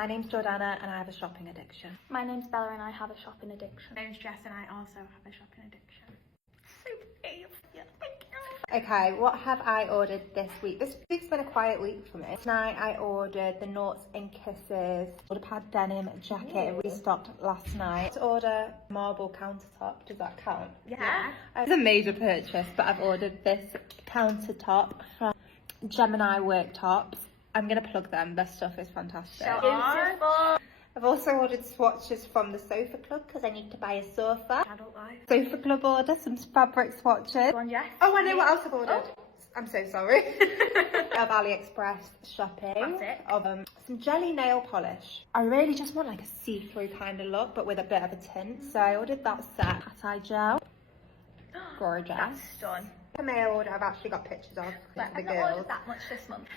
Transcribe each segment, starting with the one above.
My name's Jordana and I have a shopping addiction. My name's Bella and I have a shopping addiction. My name's Jess and I also have a shopping addiction. Super brave. Yeah, thank you. Okay, what have I ordered this week? This week's been a quiet week for me. Tonight I ordered the Noughts and Kisses Waterpad denim jacket. It restocked last night. To order marble countertop, does that count? Yeah. It's a major purchase, but I've ordered this countertop from Gemini Worktops. I'm gonna plug them, their stuff is fantastic. So Beautiful. I've also ordered swatches from the Sofa Club because I need to buy a sofa. Adult life. Sofa Club order, some fabric swatches. Go on, Jess. Oh, I know what else I've ordered. Oh. I'm so sorry. Of AliExpress shopping. That's it. Of some jelly nail polish. I really just want like a see-through kind of look, but with a bit of a tint. So I ordered that set. Cat eye gel. Gorgeous. That's done. A mail order I've actually got pictures of But for the I've not girls. ordered that much this month.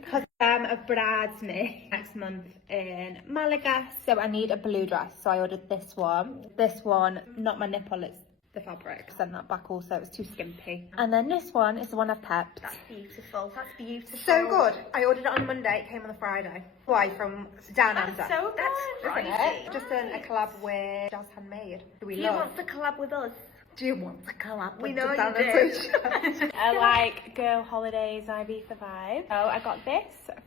Because of bridesmaid next month in Malaga, so I need a blue dress, so I ordered this one. This one, not my nipple, it's the fabric. Sent that back also, it was too skimpy. And then this one is the one I've kept. That's beautiful. That's beautiful. So good. I ordered it on Monday, it came on the Friday. Why? From Down Under. That's so good. Isn't it? Just done a collab with Jazz Handmade. Do you want to collab with us? Do you want to collab We with know Down you Under? do. I like girl holidays and Ibiza vibe. So I got this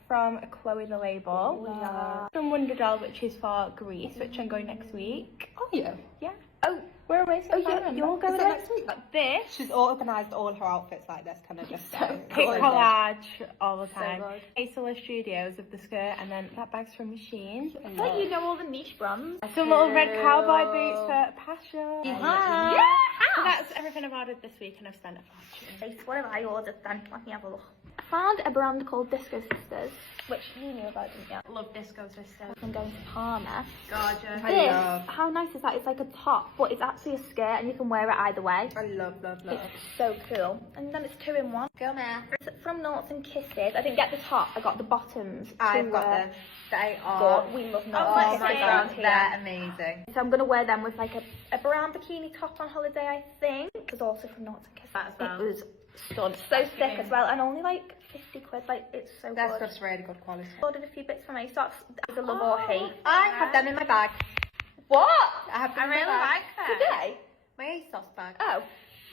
from Chloe the Label. From Wonder Doll, which is for Greece, which I'm going next week. Oh yeah. Yeah. Oh, We're away so far. you're going Is it away? next week? This She's organised all her outfits like this, can I just say? pick collage all the time. good. Asola Studios of the skirt, and then that bag's from Machine. I feel like you know all the niche brands. Some little red cowboy boots for Passion. Yeah. So that's everything I've ordered this week, and I've spent a fortune. What have I ordered then? Let me have a look. I found a brand called Disco Sisters, which you knew about, didn't you? Love Disco Sisters. I'm going to Parma. Gorgeous. I This, love. how nice is that? It's like a top, but it's actually a skirt and you can wear it either way. I love. It's so cool. And then it's 2 in 1. Go man. It's from Noughts and Kisses. I didn't get the top, I got the bottoms. I've to got wear. them. They are. But we love Oh Noughts my and Kisses around god, here. they're amazing. So I'm going to wear them with like a brown bikini top on holiday, I think. It was also from Noughts and Kisses. That as well. It was stunning. So thick as well, and only like 50 quid. Like, it's so Their good. stuff's really good quality. Ordered a few bits from ASOS. It's a love or hate. I have them in my bag. What? I have them I in my really bag. like that. Today? My ASOS bag. Oh.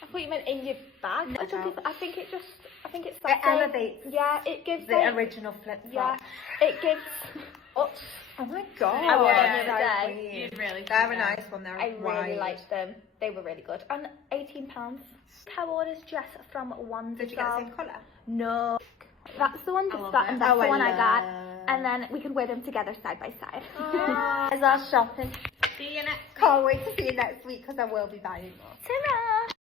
I thought you meant in your bag. No. I think it's It that elevates Yeah, it gives the like, original flip yeah, flop. it gives. Oh, Oh my god. I wore them they're the other day. weird. You'd really They're think a that. nice one. They're I really wide. liked them. They were really good. And £18. How orders Jess from Wonder Did you get the Doll? same colour? No. That's the one, love and it. that's Oh, the one I got. love. And then we can wear them together side by side. As our shopping. See you next Can't wait to see you next week because I will be buying more. Ta-ra!